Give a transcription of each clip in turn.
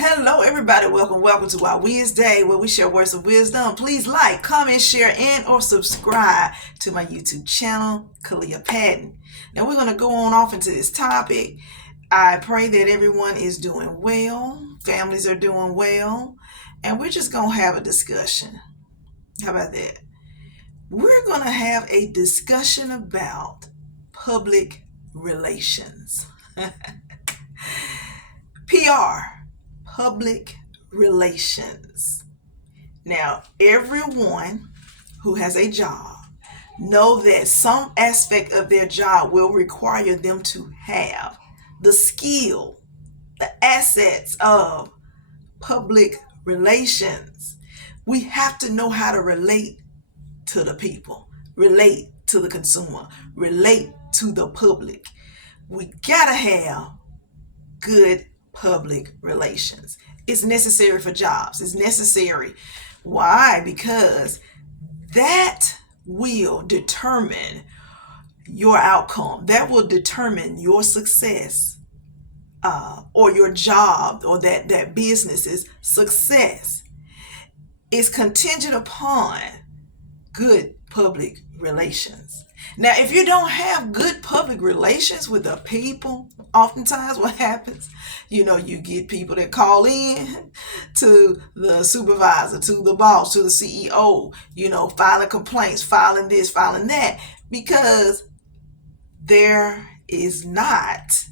Hello, everybody. Welcome to our Wednesday, where we share words of wisdom. Please like, comment, share, and or subscribe to my YouTube channel, Kalia Patton. Now we're going to go on off into this topic. I pray that everyone is doing well, families are doing well, and we're just going to have a discussion. How about that? We're going to have a discussion about public relations. PR, public relations. Now, everyone who has a job know that some aspect of their job will require them to have the skill, the assets of public relations. We have to know how to relate to the people, relate to the consumer, relate to the public. We gotta have good public relations. It's necessary for jobs. It's necessary. Why? Because that will determine your outcome. That will determine your success, or your job, or that business's success is contingent upon good public relations. Now, if you don't have good public relations with the people, oftentimes what happens, you get people that call in to the supervisor, to the boss, to the CEO, filing complaints, filing this, filing that, because there is not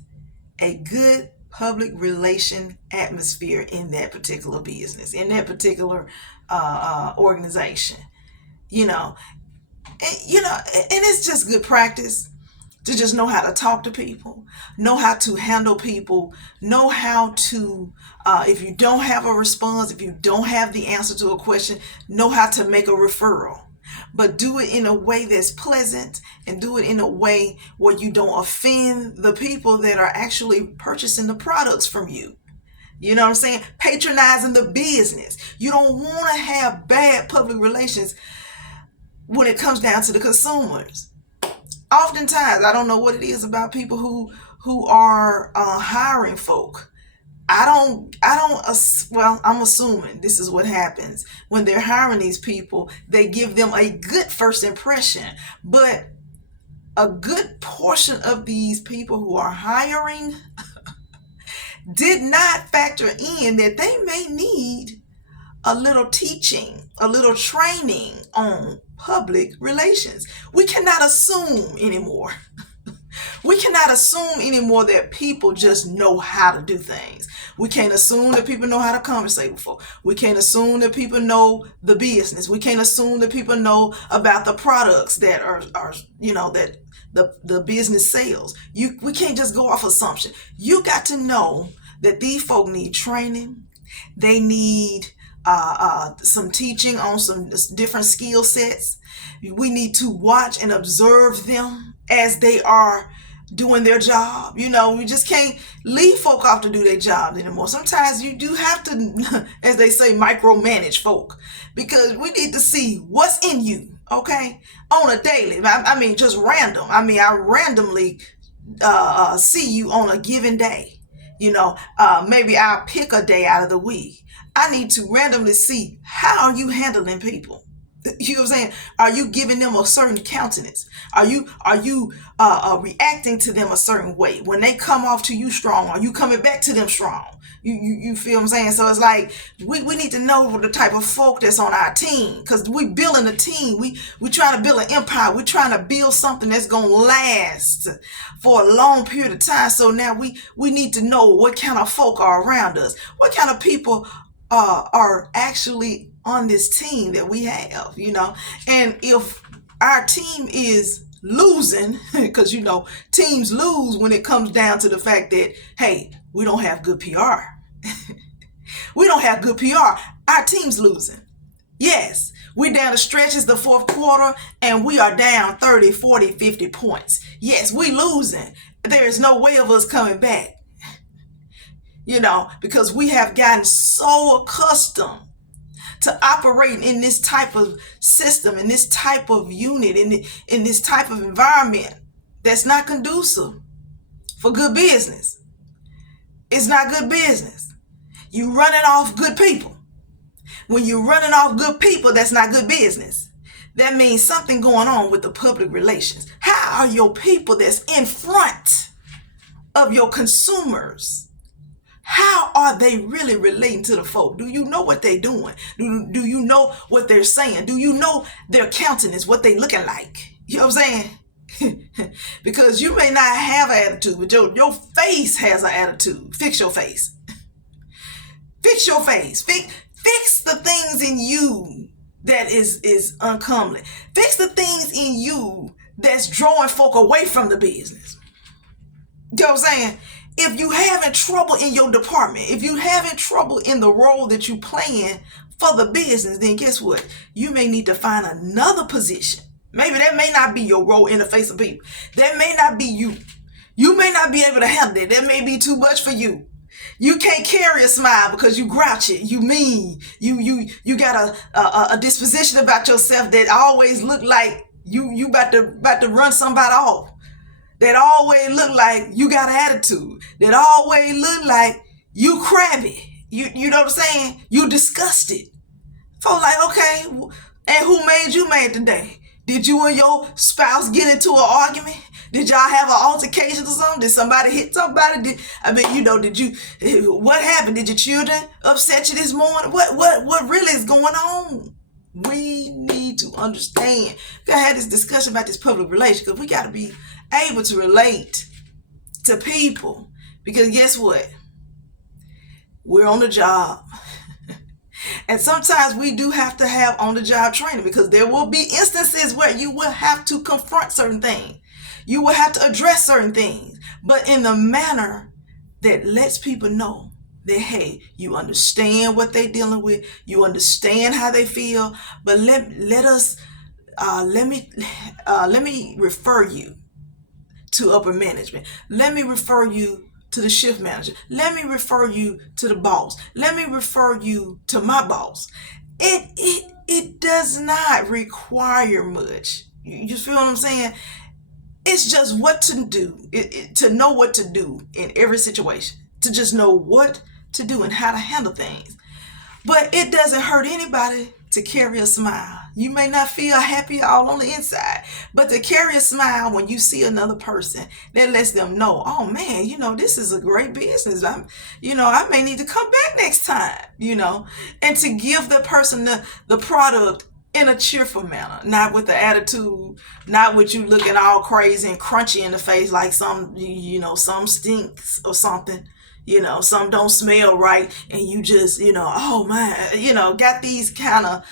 a good public relation atmosphere in that particular business, in that particular organization. And it's just good practice to just know how to talk to people, know how to handle people, know how to, if you don't have a response, if you don't have the answer to a question, know how to make a referral. But do it in a way that's pleasant, and do it in a way where you don't offend the people that are actually purchasing the products from you. You know what I'm saying? Patronizing the business. You don't want to have bad public relations when it comes down to the consumers. Oftentimes, I don't know what it is about people who are hiring folk. I'm assuming this is what happens when they're hiring these people. They give them a good first impression, but a good portion of these people who are hiring did not factor in that they may need a little teaching, a little training on public relations. We cannot assume anymore. We cannot assume anymore that people just know how to do things. We can't assume that people know how to conversate with folk. We can't assume that people know the business. We can't assume that people know about the products that are that the business sells. We can't just go off assumption. You got to know that these folk need training. They need some teaching on some different skill sets. We need to watch and observe them as they are doing their job. We just can't leave folk off to do their job anymore. Sometimes you do have to, as they say, micromanage folk, because we need to see what's in you, okay, on a daily. I mean, just random. I randomly see you on a given day. Maybe I'll pick a day out of the week. I need to randomly see, how are you handling people? You know what I'm saying? Are you giving them a certain countenance? Are you reacting to them a certain way? When they come off to you strong, are you coming back to them strong? You feel what I'm saying? So it's like we need to know the type of folk that's on our team, because we building a team. We trying to build an empire. We're trying to build something that's gonna last for a long period of time. So now we need to know what kind of folk are around us. What kind of people are actually on this team that we have, and if our team is losing, because teams lose when it comes down to the fact that, hey, we don't have good PR. We don't have good PR. Our team's losing. Yes, we're down the stretches the fourth quarter, and we are down 30, 40, 50 points. Yes, we losing. There is no way of us coming back. Because we have gotten so accustomed to operating in this type of system, in this type of unit, in this type of environment that's not conducive for good business. It's not good business. You running off good people. When you're running off good people, that's not good business. That means something going on with the public relations. How are your people that's in front of your consumers? How are they really relating to the folk? Do you know what they're doing? Do you know what they're saying? Do you know their countenance, what they looking like? You know what I'm saying? Because you may not have an attitude, but your face has an attitude. Fix your face. Fix your face. Fix the things in you that is uncomely. Fix the things in you that's drawing folk away from the business. You know what I'm saying? If you having trouble in your department, if you having trouble in the role that you playing for the business, then guess what? You may need to find another position. Maybe that may not be your role in the face of people. That may not be you. You may not be able to handle it. That may be too much for you. You can't carry a smile because you grouchy, you mean, you got a disposition about yourself that always look like you about to run somebody off. That always look like you got an attitude. That always look like you crabby. You know what I'm saying? You disgusted. Folks like, okay, and who made you mad today? Did you and your spouse get into an argument? Did y'all have an altercation or something? Did somebody hit somebody? What happened? Did your children upset you this morning? What really is going on? We need to understand. We gotta have this discussion about this public relations because we gotta be able to relate to people. Because guess what? We're on the job. And sometimes we do have to have on-the-job training because there will be instances where you will have to confront certain things. You will have to address certain things, but in the manner that lets people know that, hey, you understand what they're dealing with, you understand how they feel, but let me refer you to upper management. Let me refer you to the shift manager. Let me refer you to the boss. Let me refer you to my boss. It does not require much. You just feel what I'm saying? It's just what to do, to know what to do in every situation, to just know what to do and how to handle things. But it doesn't hurt anybody to carry a smile. You may not feel happy all on the inside, but to carry a smile when you see another person, that lets them know, oh man, this is a great business. I may need to come back next time, and to give the person the product in a cheerful manner, not with the attitude, not with you looking all crazy and crunchy in the face like some stinks or something, some don't smell right, and you just, oh man, got these kind of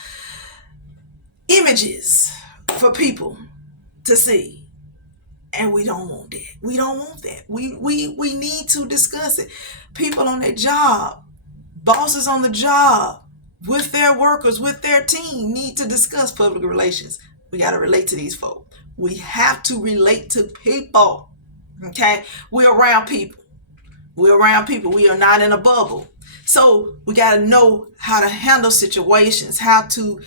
images for people to see. And we don't want that. We don't want that. We need to discuss it. People on their job, bosses on the job, with their workers, with their team, need to discuss public relations. We got to relate to these folk. We have to relate to people. Okay? We're around people. We're around people. We are not in a bubble. So we got to know how to handle situations, how to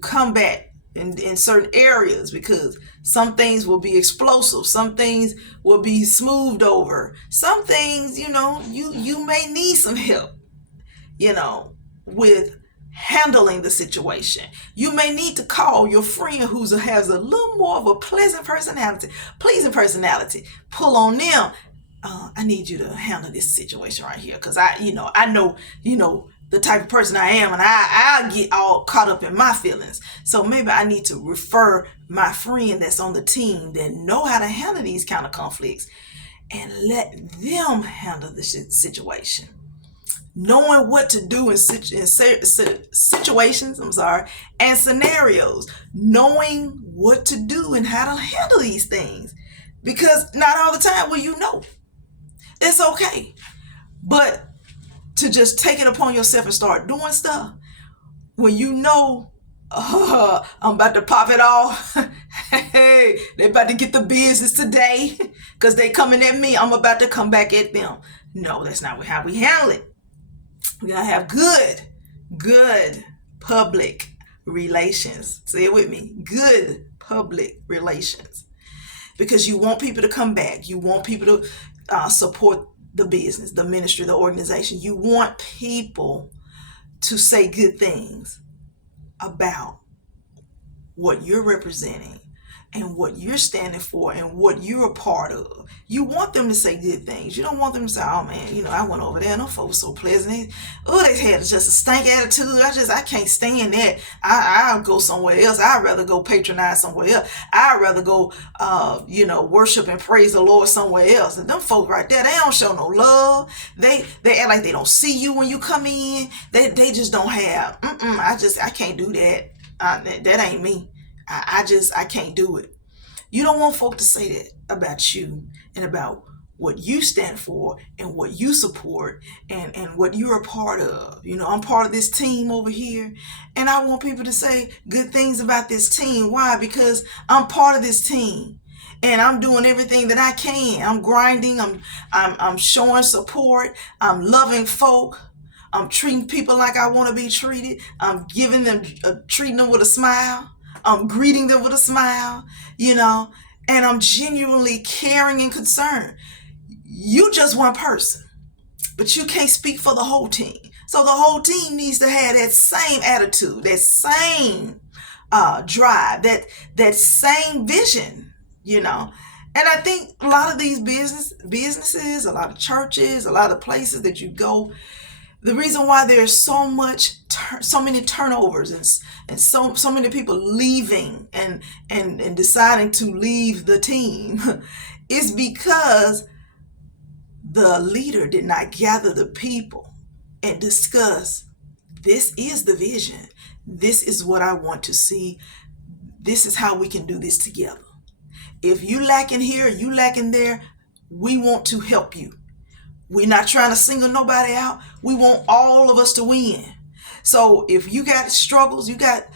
combat in certain areas, because some things will be explosive. Some things will be smoothed over. Some things, you may need some help, with handling the situation. You may need to call your friend who has a little more of a pleasing personality, pull on them. I need you to handle this situation right here, because I know the type of person I am, and I get all caught up in my feelings. So maybe I need to refer my friend that's on the team that know how to handle these kind of conflicts and let them handle the situation. Knowing what to do in situations, and scenarios. Knowing what to do and how to handle these things. Because not all the time will you know. It's okay. But to just take it upon yourself and start doing stuff when I'm about to pop it off. Hey, they about to get the business today because they coming at me. I'm about to come back at them. No, that's not how we handle it. We gotta have good public relations. Say it with me. Good public relations. Because you want people to come back. You want people to support the business, the ministry, the organization. You want people to say good things about what you're representing and what you're standing for and what you're a part of. You want them to say good things. You don't want them to say, oh man, I went over there and them folks so pleasant. They had just a stank attitude. I can't stand that. I'll go somewhere else. I'd rather go patronize somewhere else. I'd rather go, worship and praise the Lord somewhere else. And them folks right there, they don't show no love. They act like they don't see you when you come in. They just don't have, I can't do that. That ain't me. I can't do it. You don't want folk to say that about you and about what you stand for and what you support and what you're a part of. I'm part of this team over here, and I want people to say good things about this team. Why? Because I'm part of this team and I'm doing everything that I can. I'm grinding. I'm showing support. I'm loving folk. I'm treating people like I want to be treated. I'm treating them with a smile. I'm greeting them with a smile, and I'm genuinely caring and concerned. You just one person, but you can't speak for the whole team. So the whole team needs to have that same attitude, that same drive, that same vision, And I think a lot of these businesses, a lot of churches, a lot of places that you go, the reason why there's so many turnovers and so many people leaving and deciding to leave the team is because the leader did not gather the people and discuss, this is the vision. This is what I want to see. This is how we can do this together. If you lacking here, you lacking there, we want to help you. We're not trying to single nobody out. We want all of us to win. So if you got struggles, you got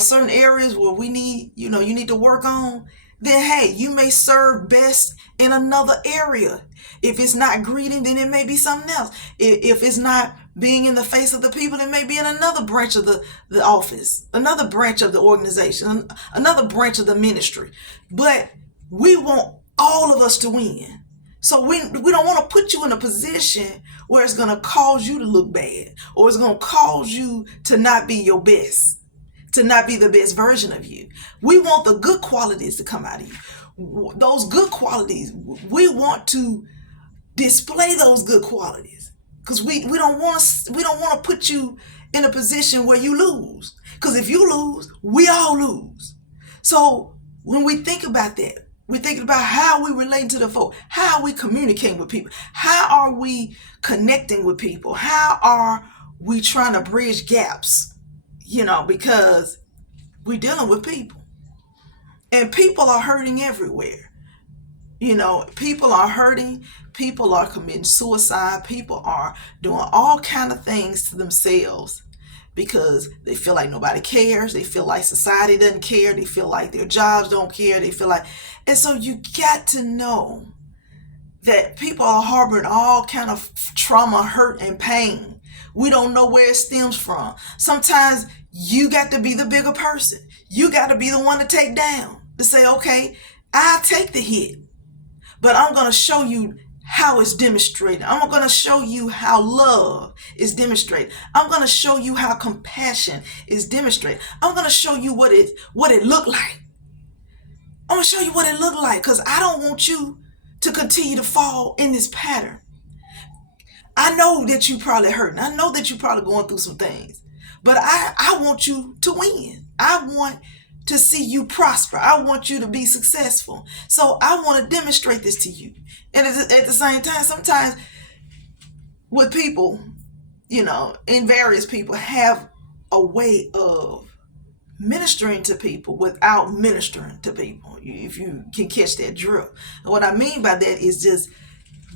certain areas where we need, you need to work on, then hey, you may serve best in another area. If it's not greeting, then it may be something else. If it's not being in the face of the people, it may be in another branch of the office, another branch of the organization, another branch of the ministry. But we want all of us to win. So we don't want to put you in a position where it's going to cause you to look bad, or it's going to cause you to not be your best, to not be the best version of you. We want the good qualities to come out of you. Those good qualities, we want to display those good qualities, because we don't want to put you in a position where you lose. Because if you lose, we all lose. So when we think about that, we're thinking about how we relate to the folk, how we communicate with people, how are we connecting with people, how are we trying to bridge gaps, because we're dealing with people. And people are hurting everywhere. People are hurting, people are committing suicide, people are doing all kind of things to themselves because they feel like nobody cares. They feel like society doesn't care. They feel like their jobs don't care. They feel like, and so you got to know that people are harboring all kind of trauma, hurt, and pain. We don't know where it stems from. Sometimes you got to be the bigger person. You got to be the one to take down, to say, okay, I'll take the hit, but I'm going to show you how it's demonstrated. I'm going to show you how love is demonstrated. I'm going to show you how compassion is demonstrated. I'm going to show you what it looked like. I'm going to show you what it looked like, because I don't want you to continue to fall in this pattern. I know that you probably hurting. I know that you're probably going through some things, but I want you to win. I want to see you prosper. I want you to be successful. So I want to demonstrate this to you. And at the same time, sometimes with people, and various people have a way of ministering to people without ministering to people, if you can catch that drill. And what I mean by that is just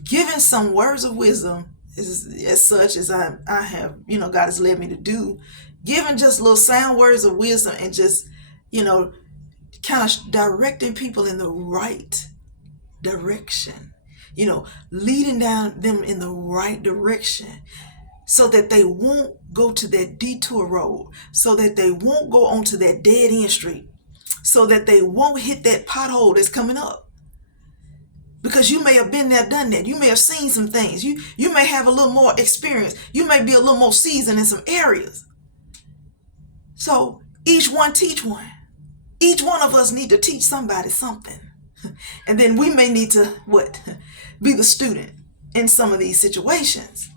giving some words of wisdom, as such as I have, God has led me to do, giving just little sound words of wisdom and just, kind of directing people in the right direction, leading down them in the right direction, so that they won't go to that detour road, so that they won't go onto that dead end street, so that they won't hit that pothole that's coming up. because you may have been there, done that. You may have seen some things. You may have a little more experience. You may be a little more seasoned in some areas. So each one teach one. Each one of us need to teach somebody something. And then we may need to, be the student in some of these situations.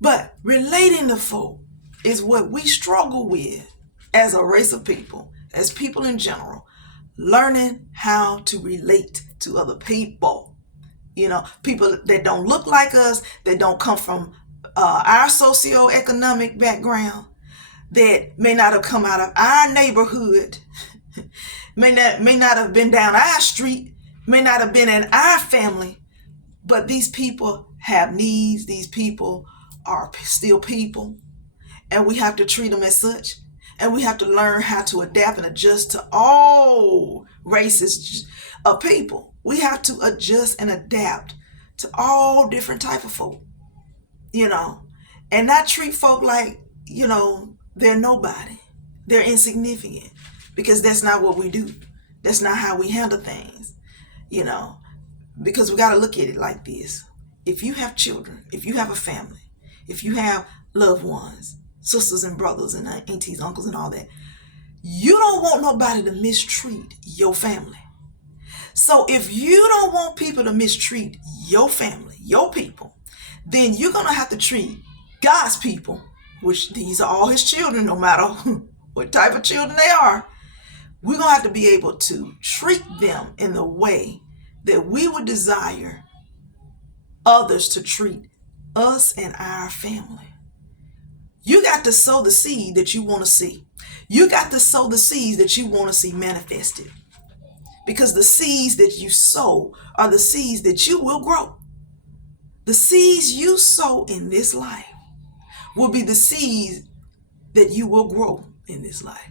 But relating to folk is what we struggle with as a race of people, as people in general, learning how to relate to other people. People that don't look like us, that don't come from our socioeconomic background, that may not have come out of our neighborhood, may not have been down our street, may not have been in our family, but these people have needs. These people are still people, and we have to treat them as such, and we have to learn how to adapt and adjust to all races of people. We have to adjust and adapt to all different type of folk, and not treat folk like, they're nobody, they're insignificant, because that's not what we do. That's not how we handle things, because we got to look at it like this. If you have children, if you have a family, if you have loved ones, sisters and brothers and aunties, uncles and all that, you don't want nobody to mistreat your family. So if you don't want people to mistreat your family, your people, then you're going to have to treat God's people, which these are all his children, no matter what type of children they are. We're going to have to be able to treat them in the way that we would desire others to treat us and our family. You got to sow the seed that you want to see. You got to sow the seeds that you want to see manifested. Because the seeds that you sow are the seeds that you will grow. The seeds you sow in this life will be the seeds that you will grow in this life.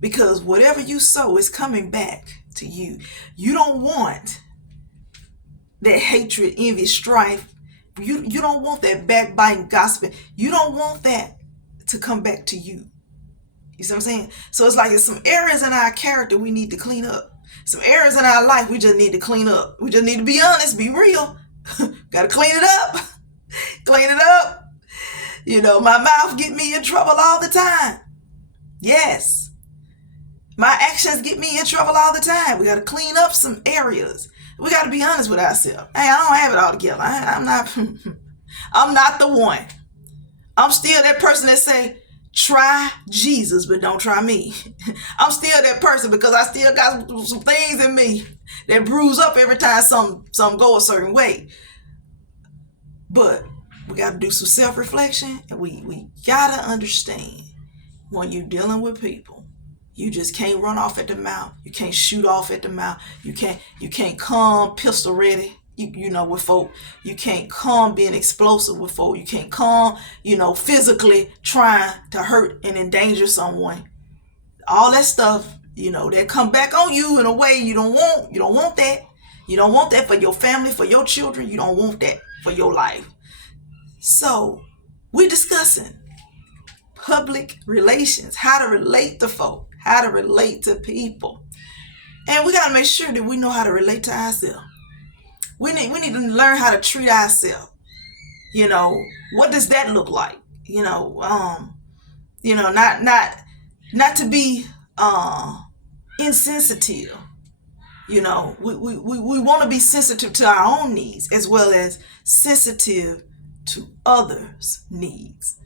Because whatever you sow is coming back to you. You don't want that hatred, envy, strife. You don't want that backbiting, gossiping. You don't want that to come back to you. You see what I'm saying? So it's like there's some areas in our character we need to clean up. Some areas in our life we just need to clean up. We just need to be honest, be real. Got to clean it up. Clean it up. My mouth get me in trouble all the time. Yes. My actions get me in trouble all the time. We got to clean up some areas. We got to be honest with ourselves. Hey, I don't have it all together. I'm not the one. I'm still that person that say, try Jesus, but don't try me. I'm still that person because I still got some things in me that bruise up every time some go a certain way. But we got to do some self-reflection, and we got to understand when you're dealing with people, you just can't run off at the mouth. You can't shoot off at the mouth. You can't come pistol ready, with folk. You can't come being explosive with folk. You can't come, physically trying to hurt and endanger someone. All that stuff, that come back on you in a way you don't want. You don't want that. You don't want that for your family, for your children. You don't want that for your life. So we're discussing public relations, how to relate to folk, how to relate to people. And we got to make sure that we know how to relate to ourselves. We need to learn how to treat ourselves. What does that look like? Not to be insensitive. We want to be sensitive to our own needs as well as sensitive to others' needs.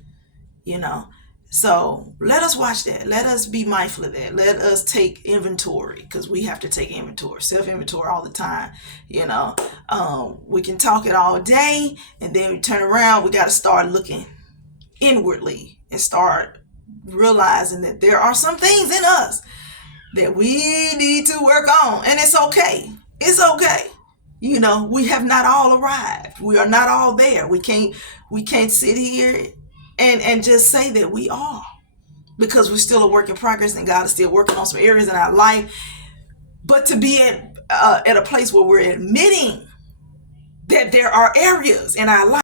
So let us watch that. Let us be mindful of that. Let us take inventory, because we have to take inventory, self-inventory all the time. We can talk it all day, and then we turn around. We got to start looking inwardly and start realizing that there are some things in us that we need to work on. And it's okay. It's okay. We have not all arrived. We are not all there. We can't sit here and just say that we are, because we're still a work in progress and God is still working on some areas in our life. But to be at a place where we're admitting that there are areas in our life